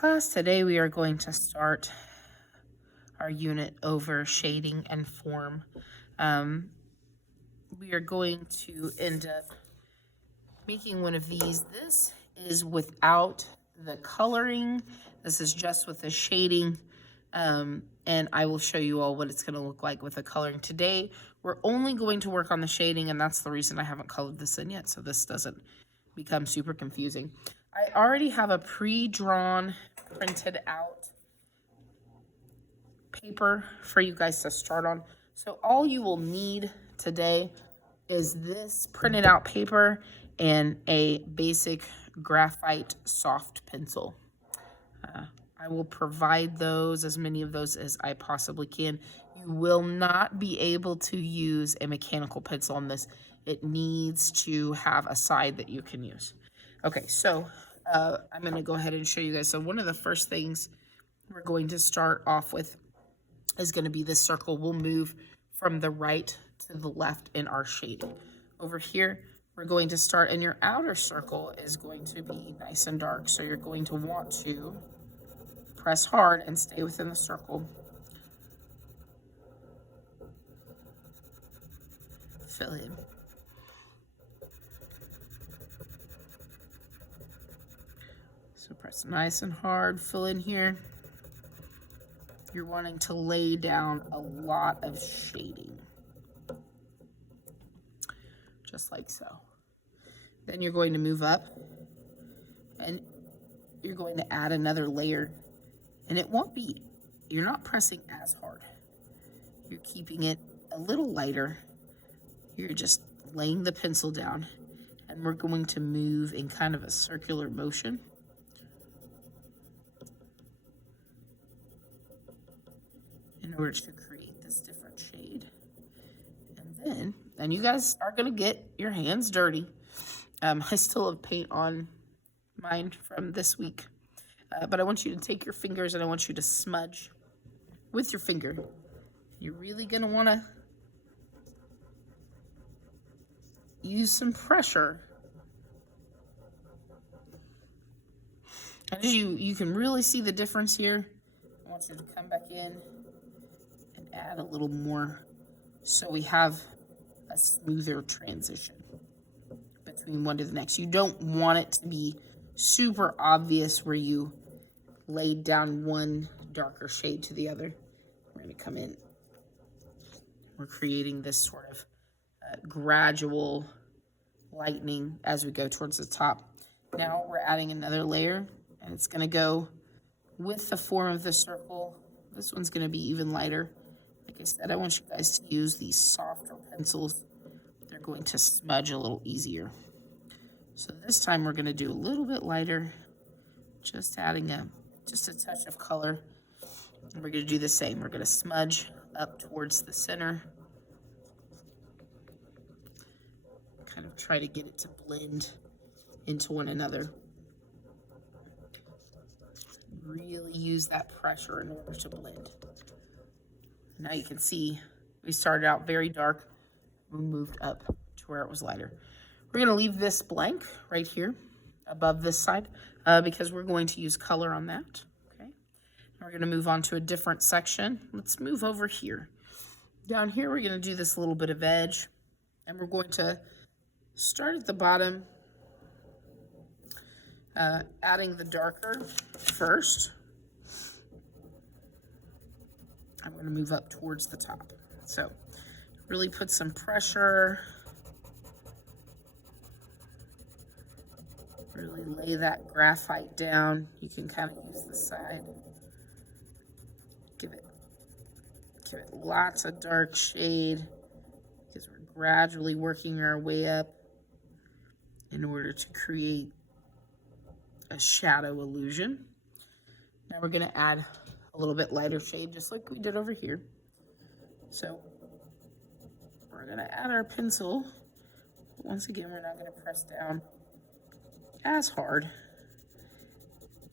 Class, today we are going to start our unit over shading and form. We are going to end up making one of these. This is without the coloring. This is just with the shading. And I will show you all what it's going to look like with the coloring. Today, we're only going to work on the shading, and that's the reason I haven't colored this in yet, so this doesn't become super confusing. I already have a pre-drawn, printed out paper for you guys to start on. So all you will need today is this printed out paper and a basic graphite soft pencil. I will provide those, as many of those as I possibly can. You will not be able to use a mechanical pencil on this. It needs to have a side that you can use. Okay, so I'm going to go ahead and show you guys. So one of the first things we're going to start off with is going to be this circle. We'll move from the right to the left in our shading. Over here, we're going to start, and your outer circle is going to be nice and dark. So you're going to want to press hard and stay within the circle. Fill in. So press nice and hard, fill in here. You're wanting to lay down a lot of shading. Just like so. Then you're going to move up and you're going to add another layer. And it won't be, you're not pressing as hard. You're keeping it a little lighter. You're just laying the pencil down, and we're going to move in kind of a circular motion. In order to create this different shade. And then you guys are gonna get your hands dirty. I still have paint on mine from this week. But I want you to take your fingers and I want you to smudge with your finger. You're really going to want to use some pressure. And as you can really see the difference here. I want you to come back in and add a little more so we have a smoother transition between one to the next. You don't want it to be super obvious where you laid down one darker shade to the other. We're going to come in. We're creating this sort of gradual lightening as we go towards the top. Now we're adding another layer, and it's going to go with the form of the circle. This one's going to be even lighter. Like I said, I want you guys to use these softer pencils. They're going to smudge a little easier. So this time we're going to do a little bit lighter, just adding just a touch of color. And we're going to do the same. We're going to smudge up towards the center. Kind of try to get it to blend into one another. Really use that pressure in order to blend. Now you can see we started out very dark. We moved up to where it was lighter. We're going to leave this blank right here above this side because we're going to use color on that. Okay. And we're going to move on to a different section. Let's move over here. Down here, we're going to do this little bit of edge, and we're going to start at the bottom, adding the darker first. I'm going to move up towards the top. So really put some pressure. Really lay that graphite down. You can kind of use the side. Give it lots of dark shade because we're gradually working our way up in order to create a shadow illusion. Now we're going to add a little bit lighter shade just like we did over here. So we're going to add our pencil. Once again, we're not going to press down as hard.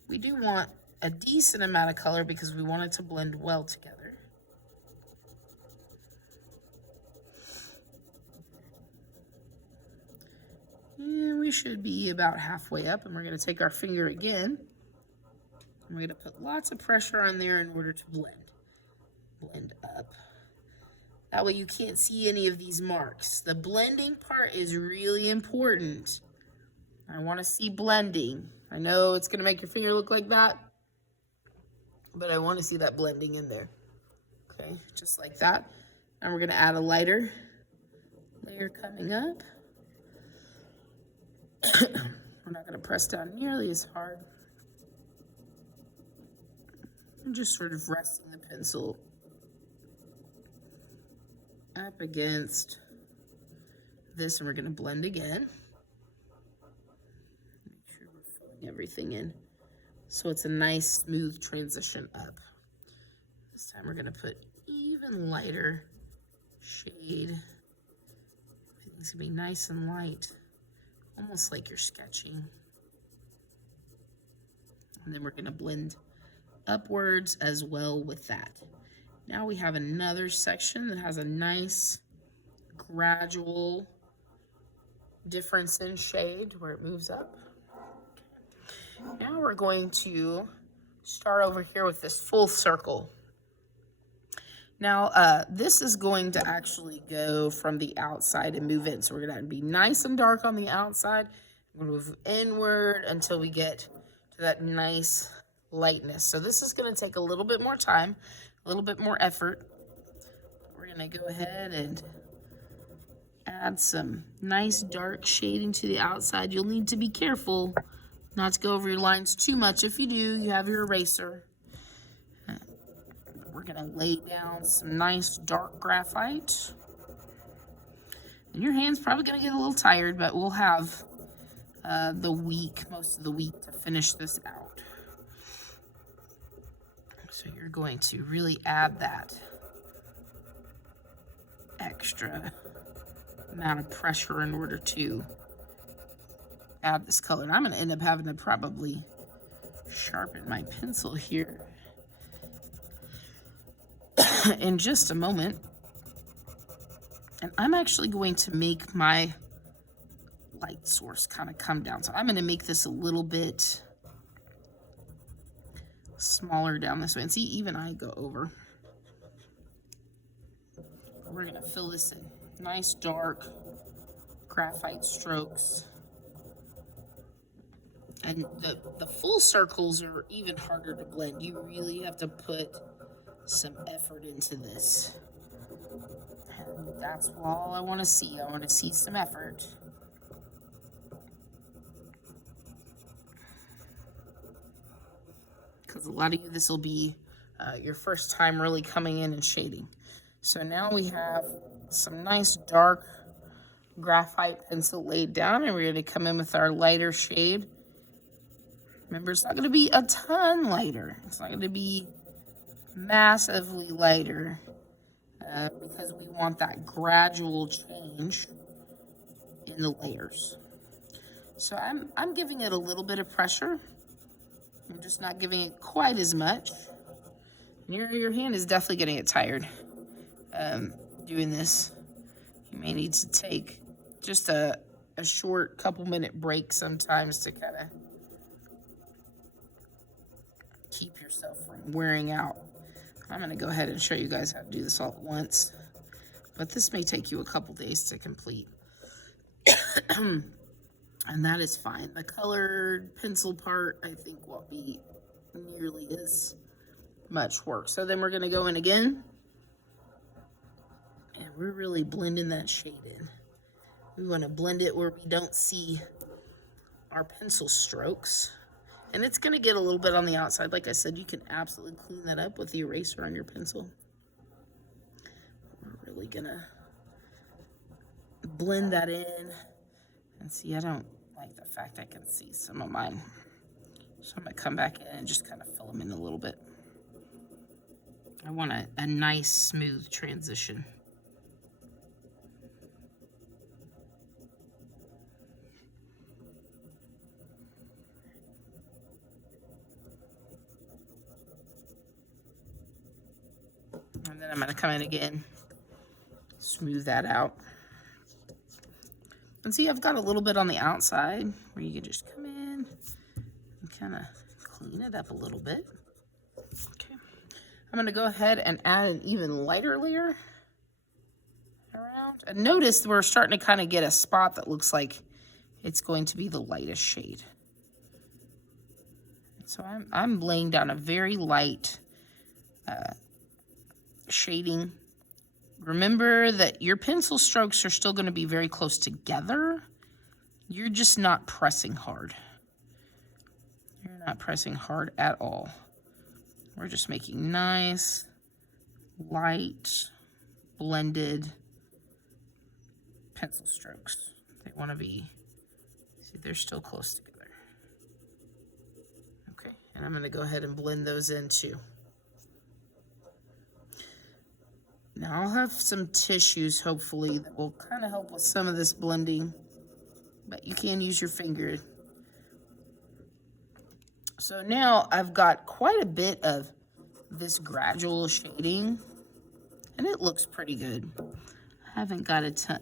We do want a decent amount of color because we want it to blend well together. And we should be about halfway up, and we're going to take our finger again I'm going to put lots of pressure on there in order to blend up. That way you can't see any of these marks. The blending part is really important. I want to see blending. I know it's going to make your finger look like that, but I want to see that blending in there. Okay, just like that. And we're going to add a lighter layer coming up. We're not going to press down nearly as hard. I'm just sort of resting the pencil up against this, and we're going to blend again. Make sure we're filling everything in so it's a nice smooth transition up. This time we're going to put even lighter shade. Everything's going to be nice and light, almost like you're sketching. And then we're going to blend upwards as well with that. Now we have another section that has a nice gradual difference in shade where it moves up. Now we're going to start over here with this full circle. Now this is going to actually go from the outside and move in. So we're going to be nice and dark on the outside. We're going to move inward until we get to that nice lightness. So this is going to take a little bit more time, a little bit more effort. We're going to go ahead and add some nice dark shading to the outside. You'll need to be careful not to go over your lines too much. If you do, you have your eraser. We're going to lay down some nice dark graphite. And your hand's probably going to get a little tired, but we'll have most of the week to finish this out. So you're going to really add that extra amount of pressure in order to add this color. And I'm going to end up having to probably sharpen my pencil here in just a moment. And I'm actually going to make my light source kind of come down. So I'm going to make this a little bit smaller down this way. And see, even I go over. We're going to fill this in nice dark graphite strokes. And the full circles are even harder to blend. You really have to put some effort into this. And that's all I want to see. I want to see some effort. Because a lot of you, this will be your first time really coming in and shading. So now we have some nice dark graphite pencil laid down, and we're going to come in with our lighter shade. Remember, it's not going to be a ton lighter. It's not going to be massively lighter because we want that gradual change in the layers. So I'm giving it a little bit of pressure. I'm just not giving it quite as much. Your hand is definitely getting it tired doing this. You may need to take just a short couple-minute break sometimes to kind of keep yourself from wearing out. I'm going to go ahead and show you guys how to do this all at once, but this may take you a couple days to complete. And that is fine. The colored pencil part, I think, won't be nearly as much work. So then we're going to go in again, and we're really blending that shade in. We want to blend it where we don't see our pencil strokes. And it's going to get a little bit on the outside. Like I said, you can absolutely clean that up with the eraser on your pencil. We're really going to blend that in. And see, I don't like the fact I can see some of mine. So I'm going to come back in and just kind of fill them in a little bit. I want a nice, smooth transition. And then I'm going to come in again, smooth that out. And see, I've got a little bit on the outside where you can just come in and kind of clean it up a little bit. Okay. I'm gonna go ahead and add an even lighter layer around. And notice we're starting to kind of get a spot that looks like it's going to be the lightest shade. So I'm laying down a very light shading. Remember that your pencil strokes are still going to be very close together. You're just not pressing hard. You're not pressing hard at all. We're just making nice, light, blended pencil strokes. They want to be, see, they're still close together. Okay, and I'm going to go ahead and blend those in too. Now I'll have some tissues, hopefully, that will kind of help with some of this blending, but you can use your finger. So now I've got quite a bit of this gradual shading, and it looks pretty good. I haven't got a ton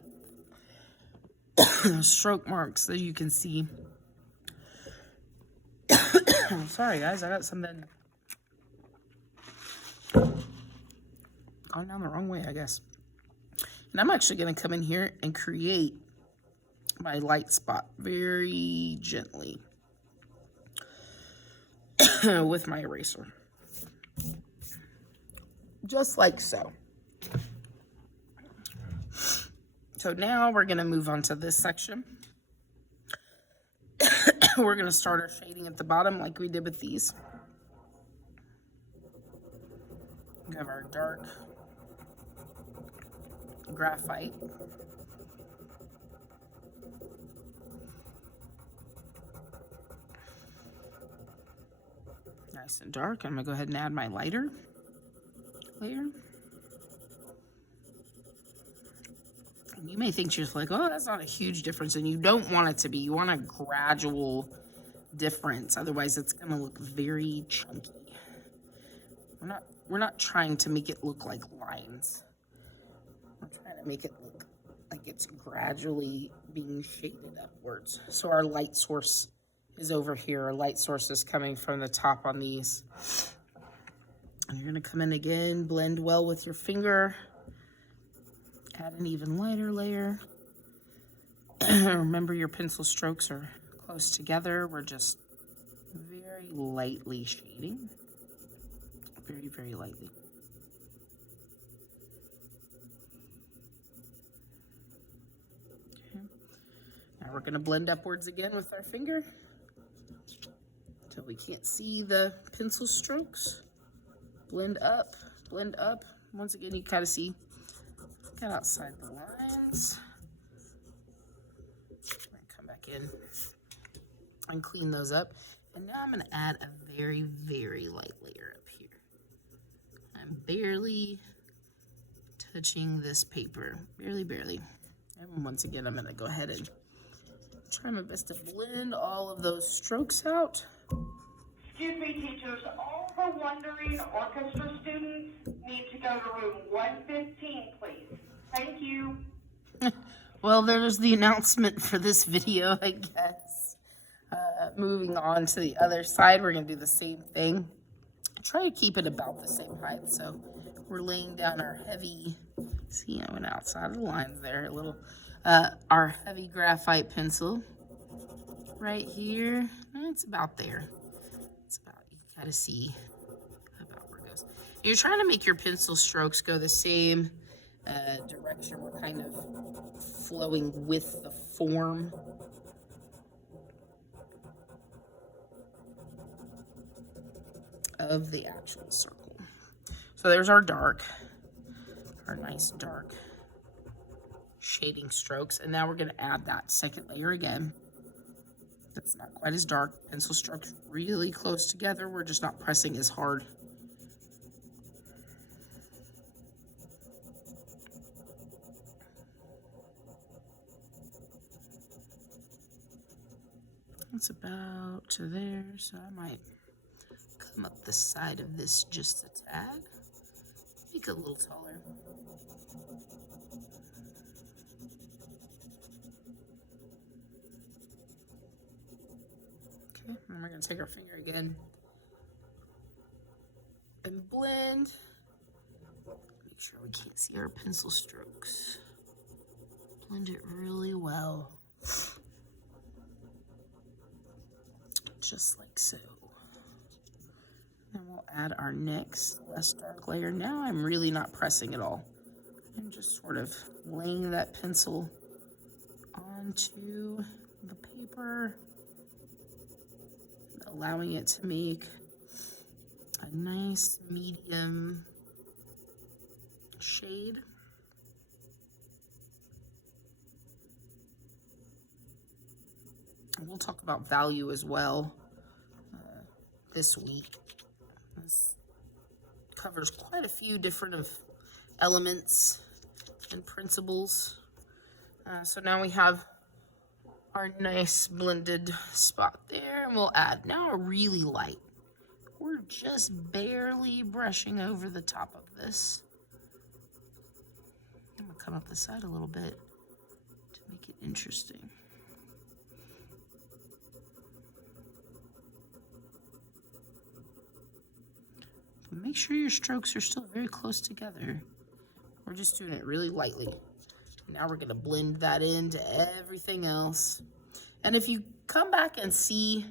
of stroke marks that you can see. Sorry guys, I got something gone down the wrong way, I guess. And I'm actually going to come in here and create my light spot very gently with my eraser. Just like so. So now we're going to move on to this section. We're going to start our shading at the bottom like we did with these. We have our dark graphite. Nice and dark. I'm going to go ahead and add my lighter layer. And you may think just like, oh, that's not a huge difference, and you don't want it to be. You want a gradual difference. Otherwise, it's going to look very chunky. We're not trying to make it look like lines. We're trying to make it look like it's gradually being shaded upwards. So our light source is over here. Our light source is coming from the top on these. And you're going to come in again, blend well with your finger. Add an even lighter layer. Remember, your pencil strokes are close together. We're just very lightly shading. Very, very lightly. Okay. Now we're going to blend upwards again with our finger until we can't see the pencil strokes. Blend up, blend up. Once again, you kind of see, get outside the lines. Come back in and clean those up. And now I'm going to add a very, very light layer up here. I'm barely touching this paper. Barely, barely. And once again, I'm going to go ahead and try my best to blend all of those strokes out. Excuse me, teachers. All the Wondering Orchestra students need to go to room 115, please. Thank you. Well, there's the announcement for this video, I guess. Moving on to the other side, we're going to do the same thing. Try to keep it about the same height. So we're laying down our heavy, see, I went outside of the lines there a little. Our heavy graphite pencil right here. It's about there. It's about, you gotta see about where it goes. You're trying to make your pencil strokes go the same direction. We're kind of flowing with the form. Of the actual circle. So there's our dark, our nice dark shading strokes. And now we're going to add that second layer again. That's not quite as dark. Pencil strokes really close together. We're just not pressing as hard. It's about to there, so I might come up the side of this just a tad. Make it a little taller. Okay, and we're going to take our finger again and blend. Make sure we can't see our pencil strokes. Blend it really well. Just like so. Then we'll add our next less dark layer. Now I'm really not pressing at all. I'm just sort of laying that pencil onto the paper, allowing it to make a nice medium shade. We'll talk about value as well this week. This covers quite a few different elements and principles. So now we have our nice blended spot there, and we'll add now a really light. We're just barely brushing over the top of this. I'm gonna come up the side a little bit to make it interesting. But make sure your strokes are still very close together. We're just doing it really lightly. Now we're gonna blend that into everything else. And if you come back and see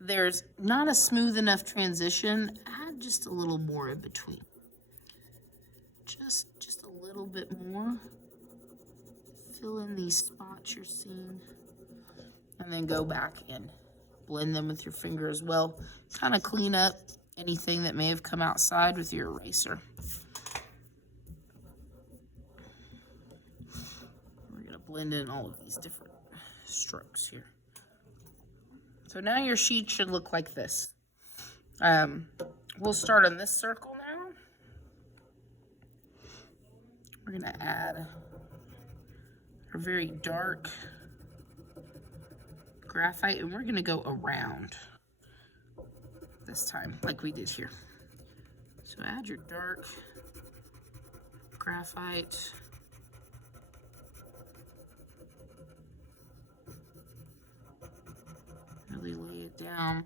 there's not a smooth enough transition, add just a little more in between. Just a little bit more. Fill in these spots you're seeing. And then go back and blend them with your finger as well. Kind of clean up anything that may have come outside with your eraser. We're gonna blend in all of these different strokes here. So now your sheet should look like this. We'll start on this circle now. We're gonna add a very dark graphite, and we're gonna go around this time, like we did here. So add your dark graphite. Really lay it down.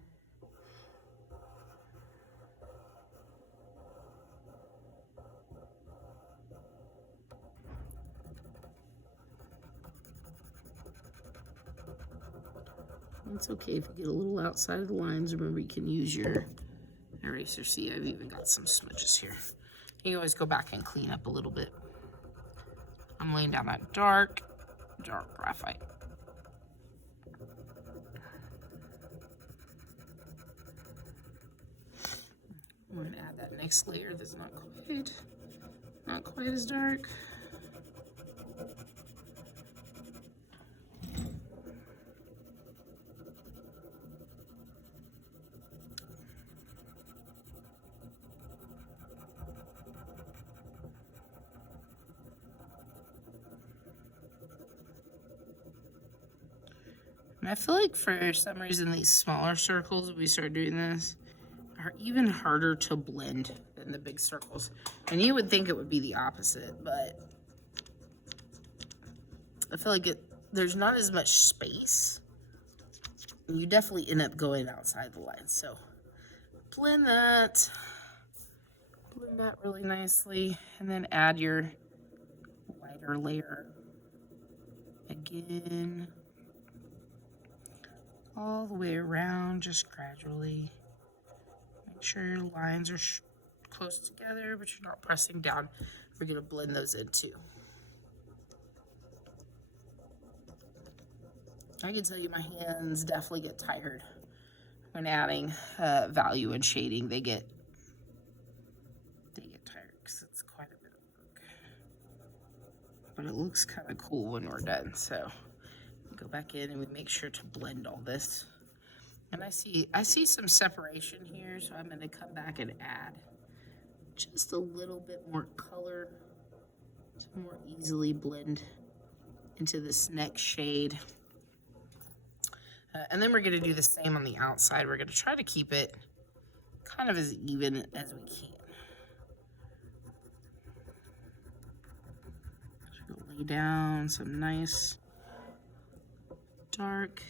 It's okay if you get a little outside of the lines. Remember, you can use your eraser. See, I've even got some smudges here. You can always go back and clean up a little bit. I'm laying down that dark graphite. We're gonna add that next layer that's not quite as dark. And I feel like for some reason these smaller circles, we start doing this, are even harder to blend than the big circles. And you would think it would be the opposite, but I feel like there's not as much space. You definitely end up going outside the line. So blend that really nicely, and then add your lighter layer again, all the way around, just gradually. Make sure your lines are close together, but you're not pressing down. We're gonna blend those in too. I can tell you my hands definitely get tired when adding value and shading. They get tired because it's quite a bit of work. But it looks kind of cool when we're done. So we go back in and we make sure to blend all this. And I see some separation here, so I'm going to come back and add just a little bit more color to more easily blend into this next shade. And then we're going to do the same on the outside. We're going to try to keep it kind of as even as we can. Lay down some nice dark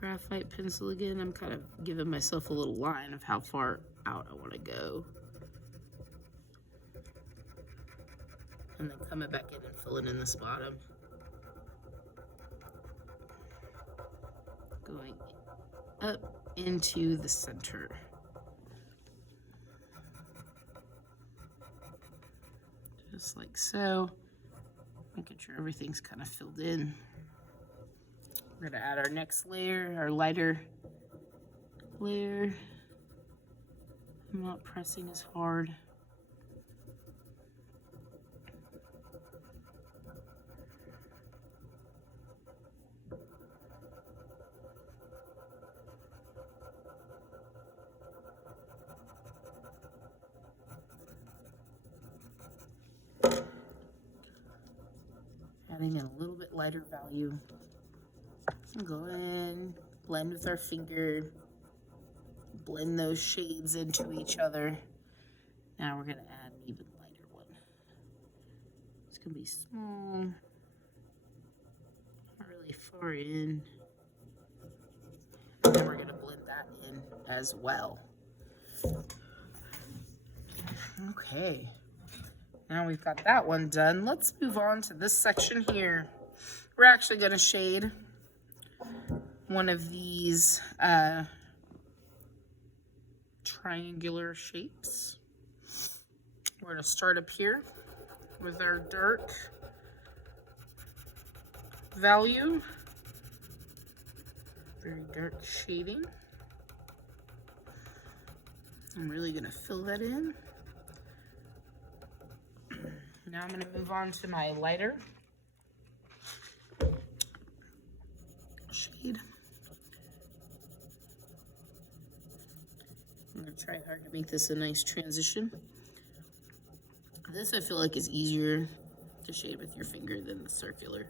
graphite pencil again. I'm kind of giving myself a little line of how far out I want to go. And then coming back in and filling in this bottom. Going up into the center. Just like so. Making sure everything's kind of filled in. We're gonna add our next layer, our lighter layer. I'm not pressing as hard. Adding in a little bit lighter value. Go in, blend with our finger, blend those shades into each other. Now we're gonna add an even lighter one. It's gonna be small, not really far in. And then we're gonna blend that in as well. Okay. Now we've got that one done. Let's move on to this section here. We're actually going to shade one of these triangular shapes. We're going to start up here with our dark value. Very dark shading. I'm really going to fill that in. Now I'm going to move on to my lighter shade. I'm going to try hard to make this a nice transition. This I feel like is easier to shade with your finger than the circular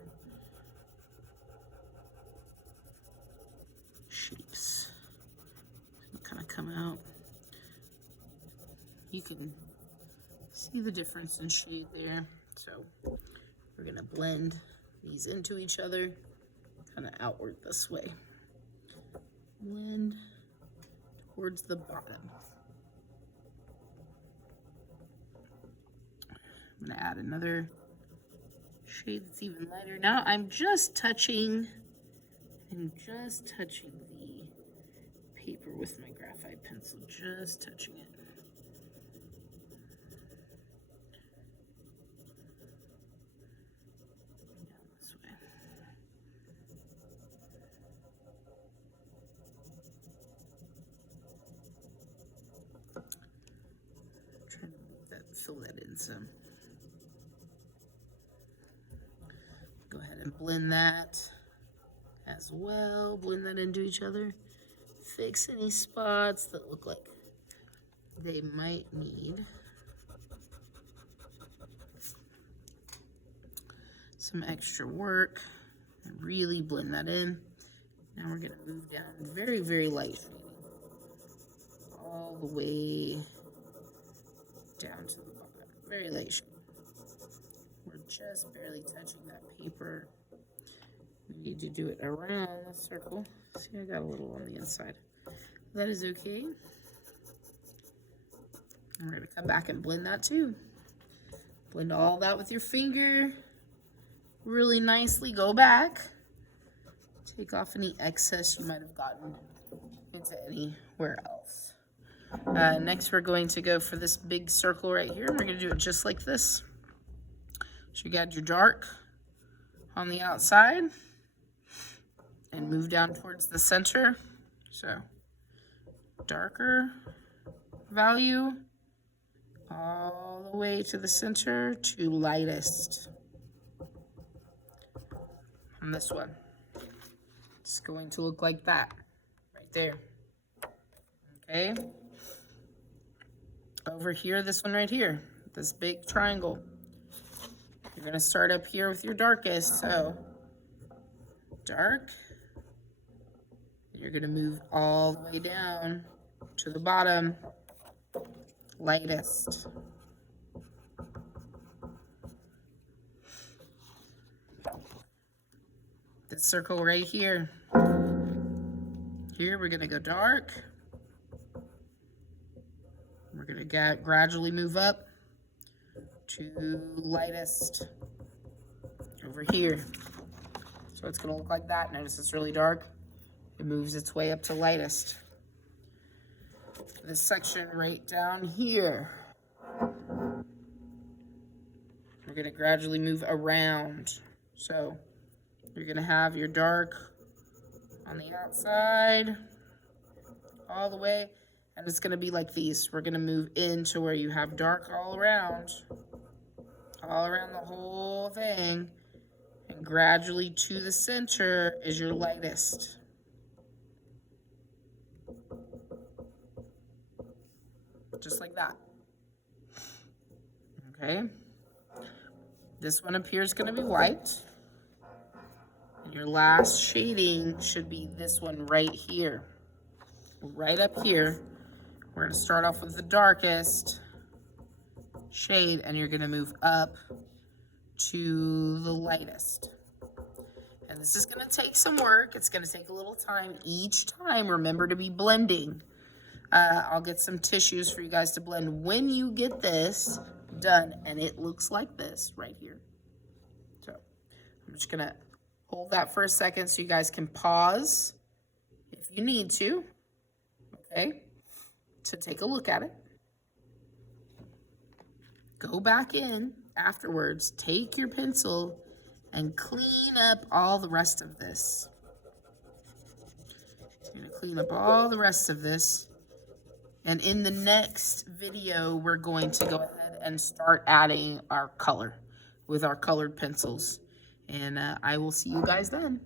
shapes. It'll kind of come out. You can see the difference in shade there. So we're gonna blend these into each other, kind of outward this way. Blend towards the bottom. I'm gonna add another shade that's even lighter. Now I'm just touching the paper with my graphite pencil, just touching it. Fill that in some. Go ahead and blend that as well. Blend that into each other. Fix any spots that look like they might need some extra work. And really blend that in. Now we're going to move down very, very light shading all the way down to the bottom. Very light shade. We're just barely touching that paper. We need to do it around the circle. See, I got a little on the inside. That is okay. And we're going to come back and blend that too. Blend all that with your finger really nicely. Go back. Take off any excess you might have gotten into anywhere else. Next, we're going to go for this big circle right here. We're going to do it just like this. So you got your dark on the outside and move down towards the center. So darker value all the way to the center to lightest. On this one, it's going to look like that right there. Okay. Over here, this one right here, this big triangle. You're going to start up here with your darkest. So dark. You're going to move all the way down to the bottom. Lightest. This circle right here. here, we're gonna go dark. We're gonna gradually move up to lightest over here. So it's gonna look like that. Notice it's really dark. It moves its way up to lightest. This section right down here, we're gonna gradually move around. So you're gonna have your dark on the outside, all the way, and it's gonna be like these. We're gonna move into where you have dark all around the whole thing, and gradually to the center is your lightest. Just like that. Okay. This one up here is gonna be white. And your last shading should be this one right here. Right up here. We're gonna start off with the darkest shade, and you're gonna move up to the lightest. And this is gonna take some work. It's gonna take a little time each time. Remember to be blending. I'll get some tissues for you guys to blend when you get this done, and it looks like this right here. So I'm just gonna hold that for a second so you guys can pause if you need to, okay, to take a look at it. Go back in afterwards, take your pencil and clean up all the rest of this. You're gonna clean up all the rest of this. And in the next video, we're going to go ahead and start adding our color with our colored pencils. And I will see you guys then.